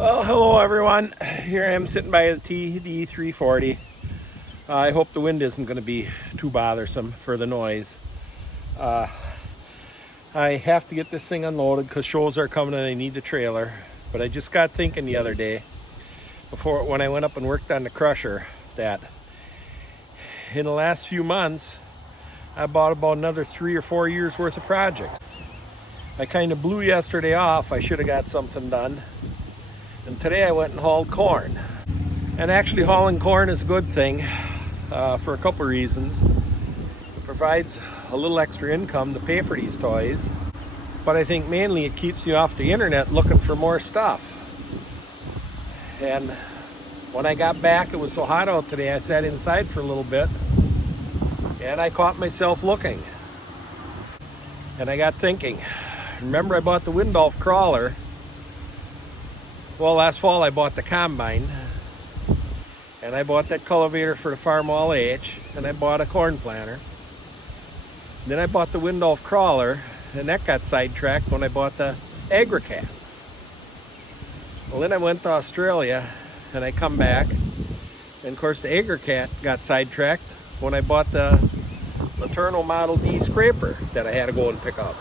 Well, hello everyone. Here I am sitting by the TD340. I hope the wind isn't going to be too bothersome for the noise. I have to get this thing unloaded because shows are coming and I need the trailer. But I just got thinking the other day, when I went up and worked on the crusher, that in the last few months, I bought about another 3 or 4 years worth of projects. I kind of blew yesterday off. I should have got something done. And today I went and hauled corn. And actually hauling corn is a good thing for a couple of reasons. It provides a little extra income to pay for these toys. But I think mainly it keeps you off the internet looking for more stuff. And when I got back, it was so hot out today, I sat inside for a little bit. And I caught myself looking. And I got thinking, remember I bought the Windolph crawler. Well, last fall I bought the combine, and I bought that cultivator for the Farm All H, and I bought a corn planter. Then I bought the Windolph crawler, and that got sidetracked when I bought the AgriCat. Well, then I went to Australia, and I come back, and of course the AgriCat got sidetracked when I bought the Letourneau Model D scraper that I had to go and pick up.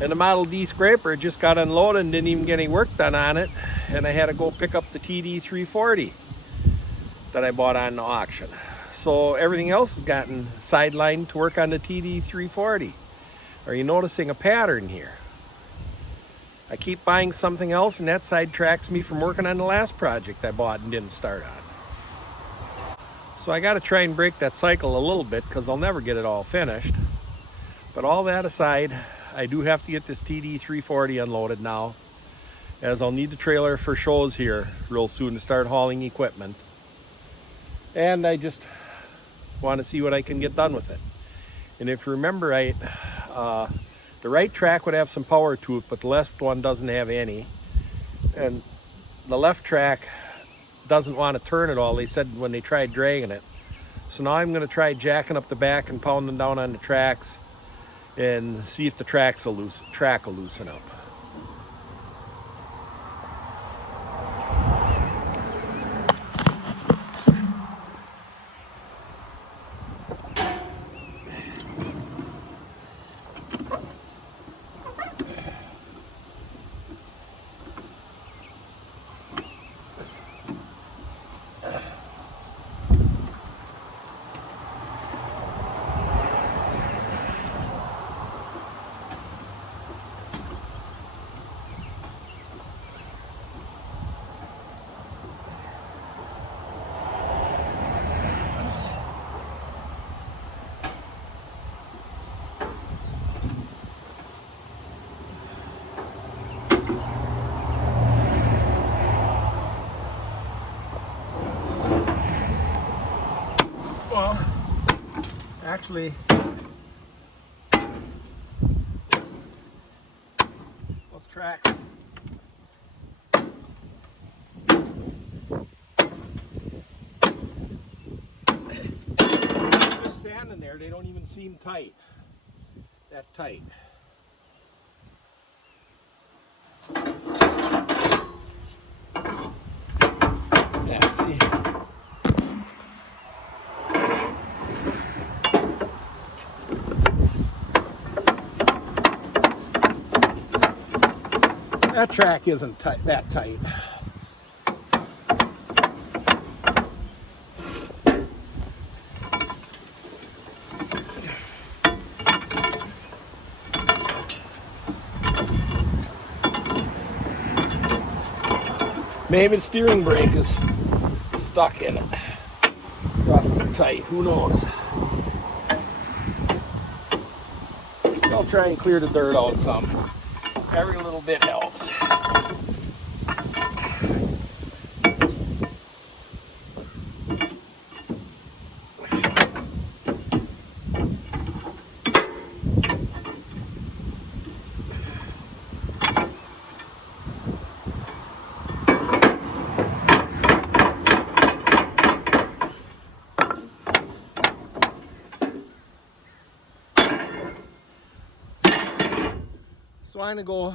And the Model D scraper just got unloaded and didn't even get any work done on it. And I had to go pick up the TD340 that I bought on the auction. So everything else has gotten sidelined to work on the TD340. Are you noticing a pattern here? I keep buying something else and that sidetracks me from working on the last project I bought and didn't start on. So I got to try and break that cycle a little bit because I'll never get it all finished. But all that aside, I do have to get this TD340 unloaded now, as I'll need the trailer for shows here real soon to start hauling equipment. And I just want to see what I can get done with it. And if you remember right, the right track would have some power to it, but the left one doesn't have any. And the left track doesn't want to turn at all, they said when they tried dragging it. So now I'm going to try jacking up the back and pounding down on the tracks and see if the track will loosen up. Well, actually, those tracks just standing there, they don't even seem tight, that tight. Yeah, see. That track isn't that tight. Maybe the steering brake is stuck in it. Rusted tight, who knows? I'll try and clear the dirt out some. Every little bit helps. So I'm going to go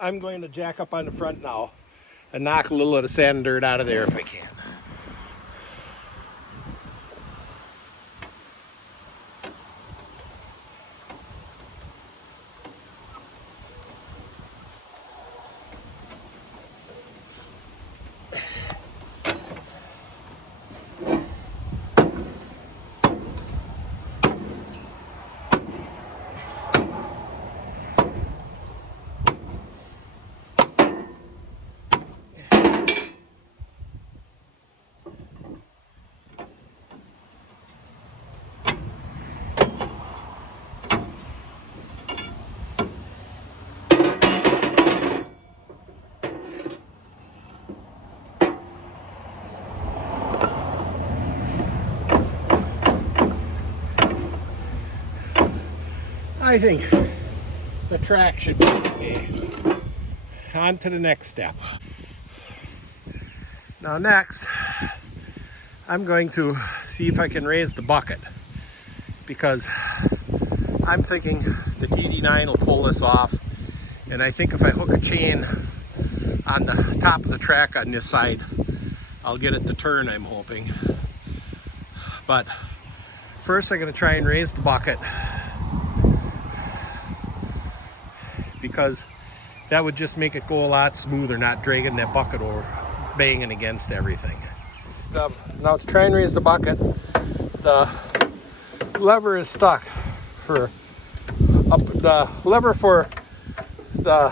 I'm going to jack up on the front now and knock a little of the sand and dirt out of there if I can. I think the track should be okay. On to the next step. Now next, I'm going to see if I can raise the bucket, because I'm thinking the TD9 will pull this off, and I think if I hook a chain on the top of the track on this side, I'll get it to turn, I'm hoping. But first I'm going to try and raise the bucket, because that would just make it go a lot smoother, not dragging that bucket or banging against everything. Now to try and raise the bucket, the lever is stuck for up. The lever for the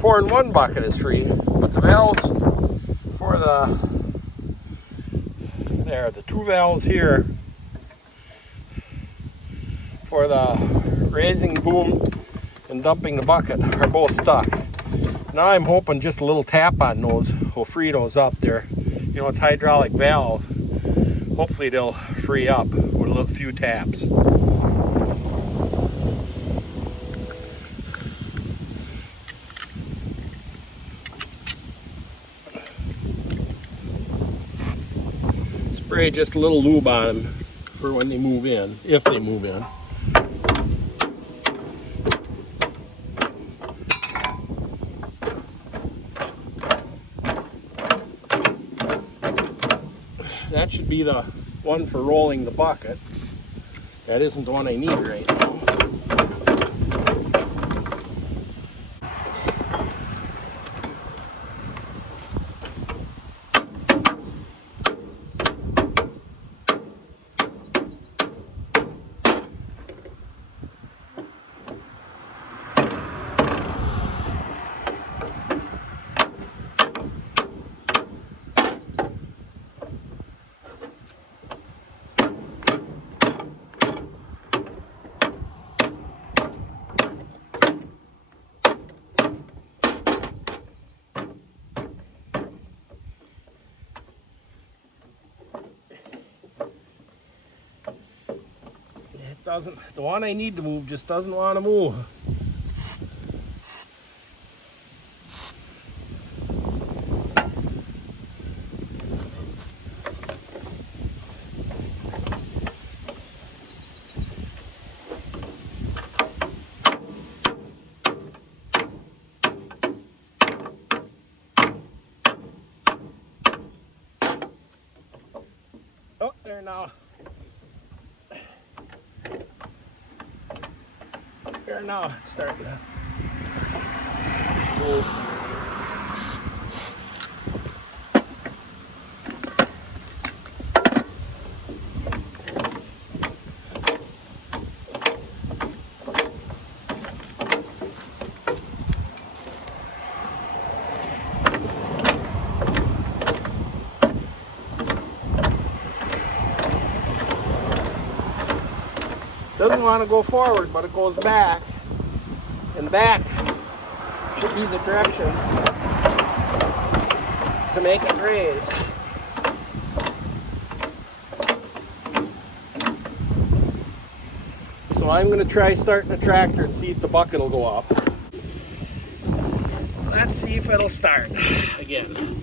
4-in-1 bucket is free, but the valves for the two valves here for the raising boom and dumping the bucket are both stuck. Now I'm hoping just a little tap on those will free those up there. You know, it's hydraulic valve. Hopefully they'll free up with a few taps. Spray just a little lube on them for when they move in, if they move in. That should be the one for rolling the bucket. That isn't the one I need right now. The one I need to move just doesn't want to move. Oh, there now. There now, it's starting to move. Doesn't want to go forward, but it goes back, and back should be the direction to make it raise. So I'm going to try starting the tractor and see if the bucket will go up. Let's see if it'll start again.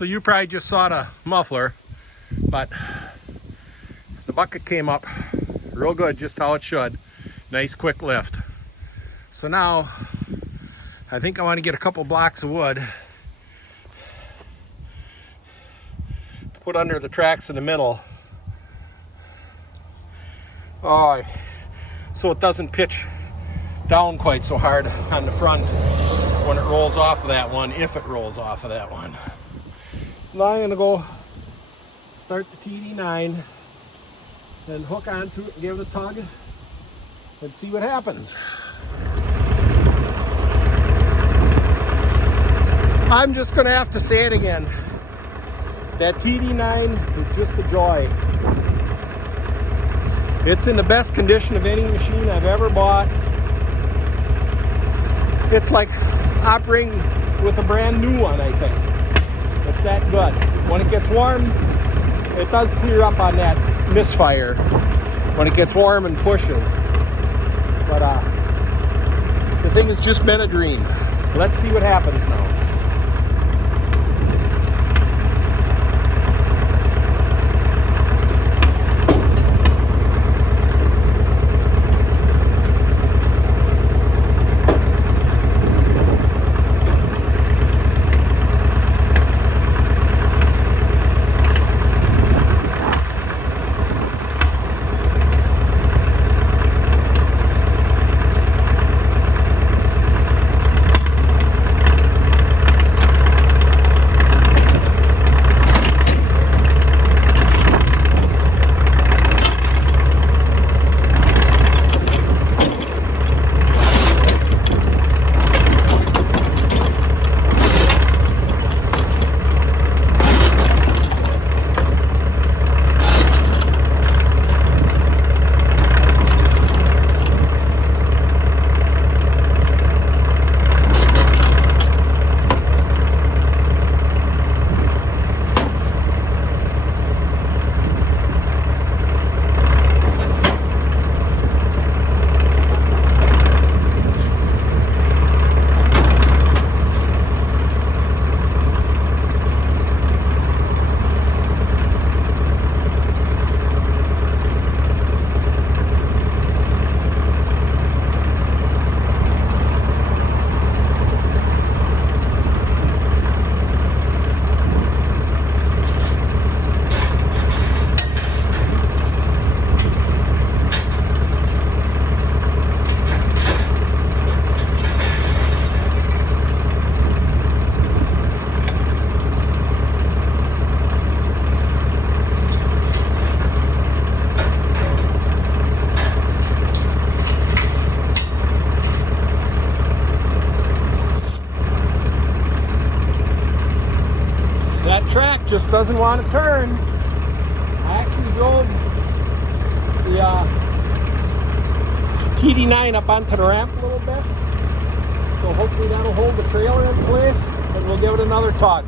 So you probably just saw the muffler, but the bucket came up real good, just how it should. Nice quick lift. So now I think I want to get a couple blocks of wood to put under the tracks in the middle. Oh, so it doesn't pitch down quite so hard on the front when it rolls off of that one, if it rolls off of that one. Now I'm going to go start the TD9 and hook onto it and give it a tug and see what happens. I'm just going to have to say it again. That TD9 is just a joy. It's in the best condition of any machine I've ever bought. It's like operating with a brand new one, I think. It's that good. When it gets warm, it does clear up on that misfire when it gets warm and pushes. But the thing has just been a dream. Let's see what happens now. Track just doesn't want to turn. I actually drove the TD9 up onto the ramp a little bit, so hopefully that'll hold the trailer in place, and we'll give it another tug.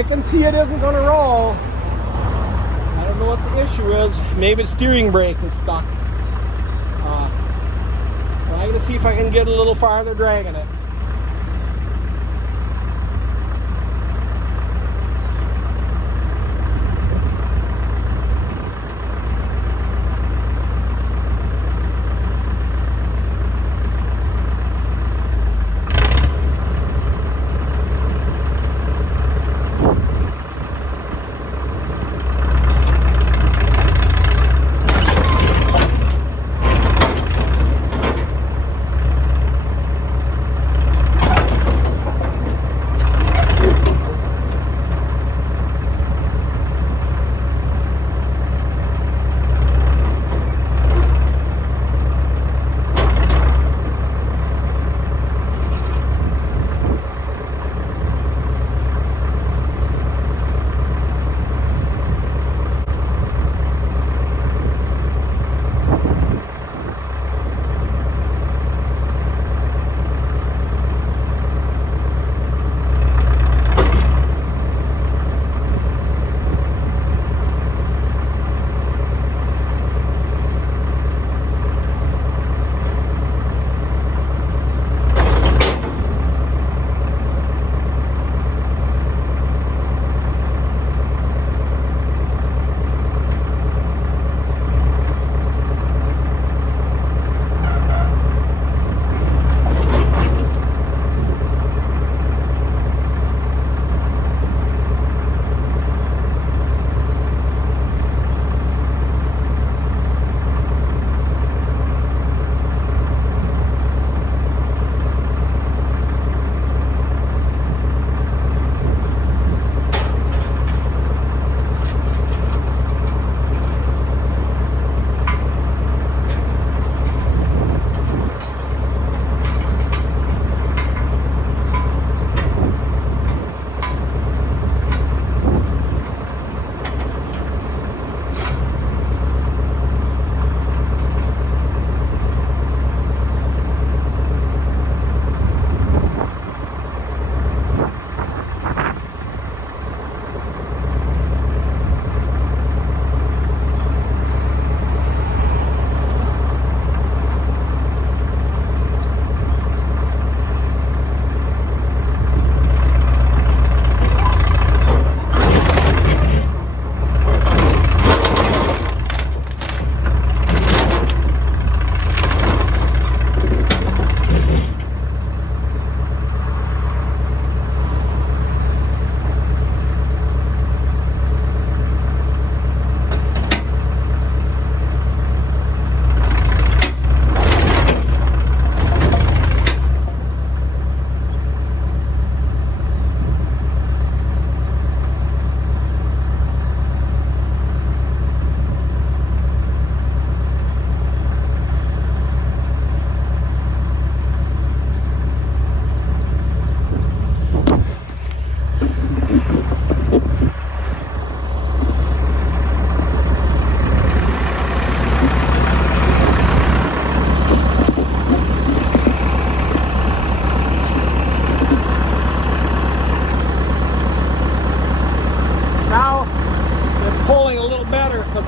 I can see it isn't going to roll. I don't know what the issue is. Maybe the steering brake is stuck. So I'm going to see if I can get a little farther dragging it.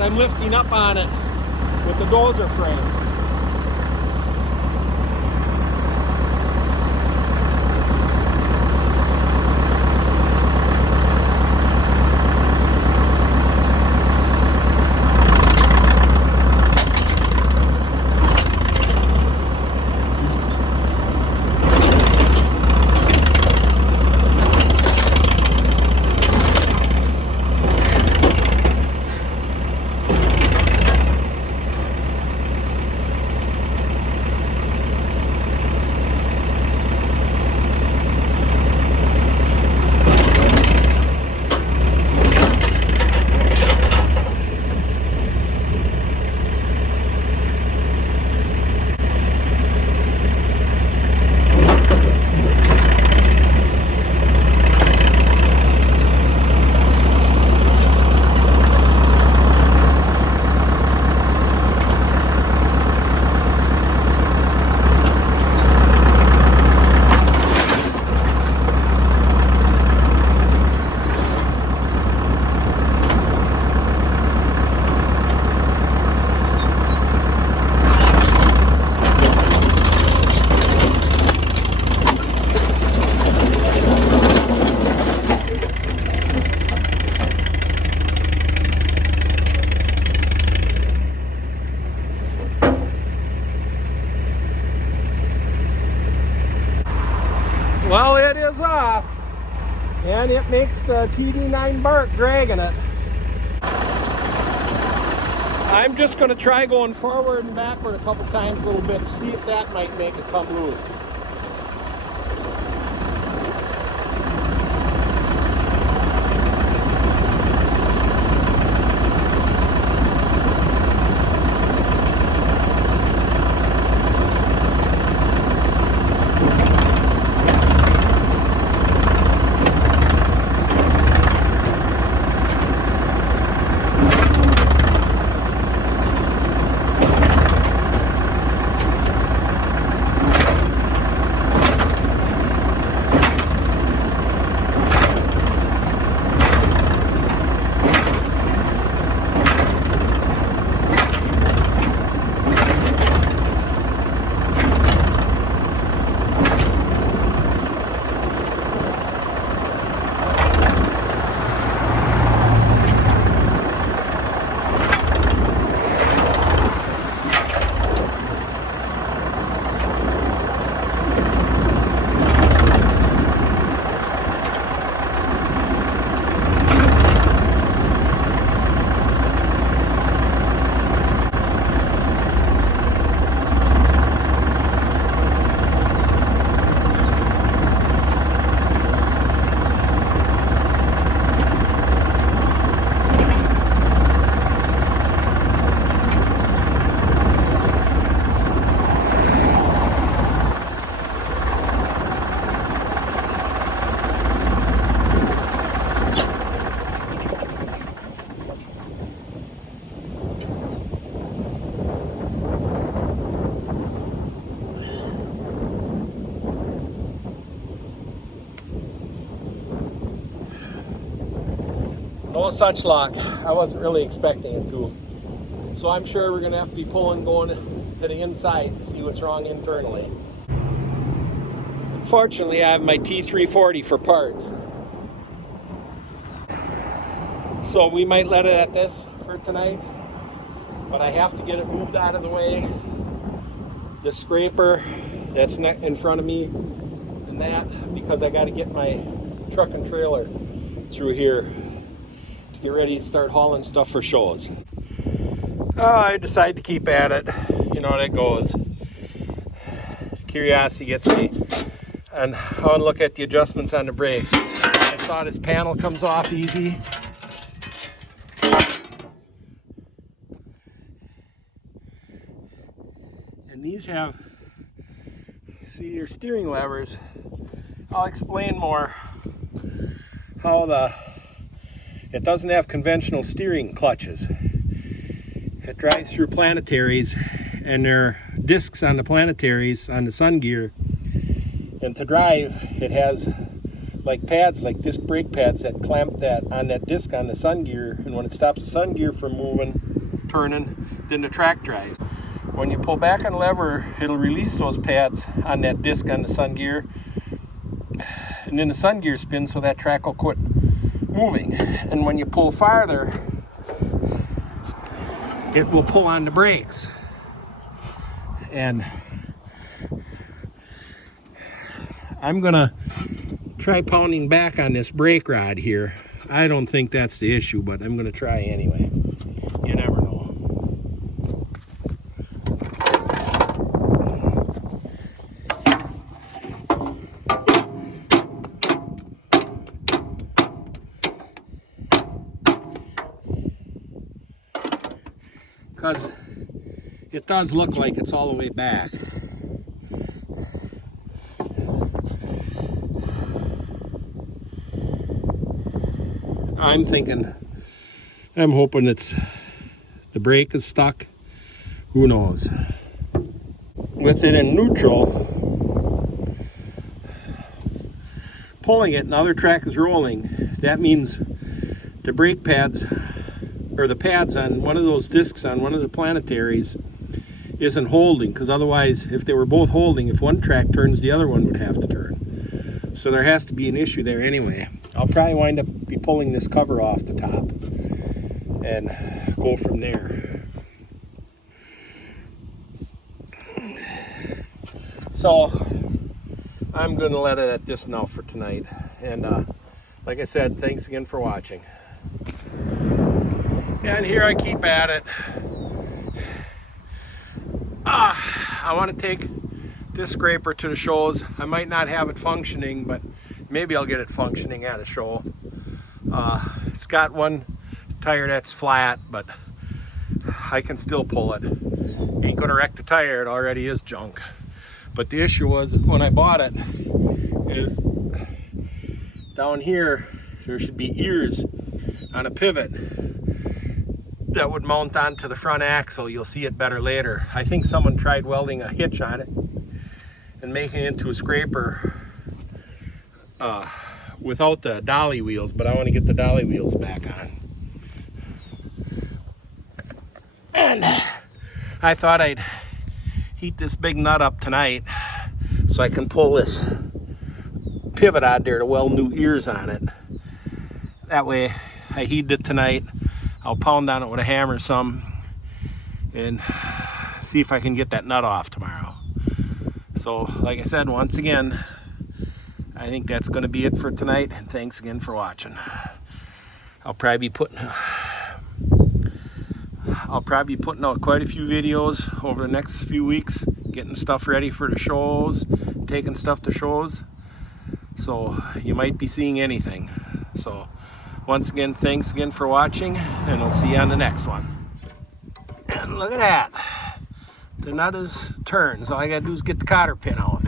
I'm lifting up on it with the dozer frame. Well, it is off, and it makes the TD9 bark dragging it. I'm just going to try going forward and backward a couple times a little bit to see if that might make it come loose. No such luck. I wasn't really expecting it to. So I'm sure we're going to have to be pulling going to the inside to see what's wrong internally. Fortunately, I have my TD340 for parts. So we might let it at this for tonight. But I have to get it moved out of the way. The scraper that's in front of me and that, because I got to get my truck and trailer through here to get ready to start hauling stuff for shows. I decide to keep at it. You know how that goes. Curiosity gets me. And I want to look at the adjustments on the brakes. I saw this panel comes off easy. And these have, see, your steering levers. I'll explain more how it doesn't have conventional steering clutches. It drives through planetaries, and there are discs on the planetaries on the sun gear. And to drive, it has like pads, like disc brake pads that clamp that on that disc on the sun gear. And when it stops the sun gear from moving, turning, then the track drives. When you pull back on the lever, it'll release those pads on that disc on the sun gear. And then the sun gear spins so that track will quit moving. And when you pull farther, it will pull on the brakes. And I'm gonna try pounding back on this brake rod here. I don't think that's the issue, but I'm gonna try anyway. You never know. Because it does look like it's all the way back. I'm hoping it's the brake is stuck. Who knows? With it in neutral, pulling it and the other track is rolling, that means the brake pads, or the pads on one of those discs on one of the planetaries, isn't holding, because otherwise, if they were both holding, if one track turns, the other one would have to turn. So there has to be an issue there anyway. I'll probably wind up be pulling this cover off the top and go from there. So I'm going to let it at this now for tonight. And like I said, thanks again for watching. And here I keep at it. I want to take this scraper to the shows. I might not have it functioning, but maybe I'll get it functioning at a show. It's got one tire that's flat, but I can still pull it. Ain't gonna wreck the tire, it already is junk. But the issue was, when I bought it, is down here there should be ears on a pivot that would mount onto the front axle. You'll see it better later. I think someone tried welding a hitch on it and making it into a scraper without the dolly wheels, but I want to get the dolly wheels back on. And I thought I'd heat this big nut up tonight so I can pull this pivot out there to weld new ears on it. That way I heat it tonight. I'll pound on it with a hammer some and see if I can get that nut off tomorrow. So like I said, once again, I think that's going to be it for tonight, and thanks again for watching. I'll probably be putting out quite a few videos over the next few weeks, getting stuff ready for the shows, taking stuff to shows. So you might be seeing anything. So once again, thanks again for watching, and I'll see you on the next one. And look at that. The nut is turned, so all I gotta do is get the cotter pin out.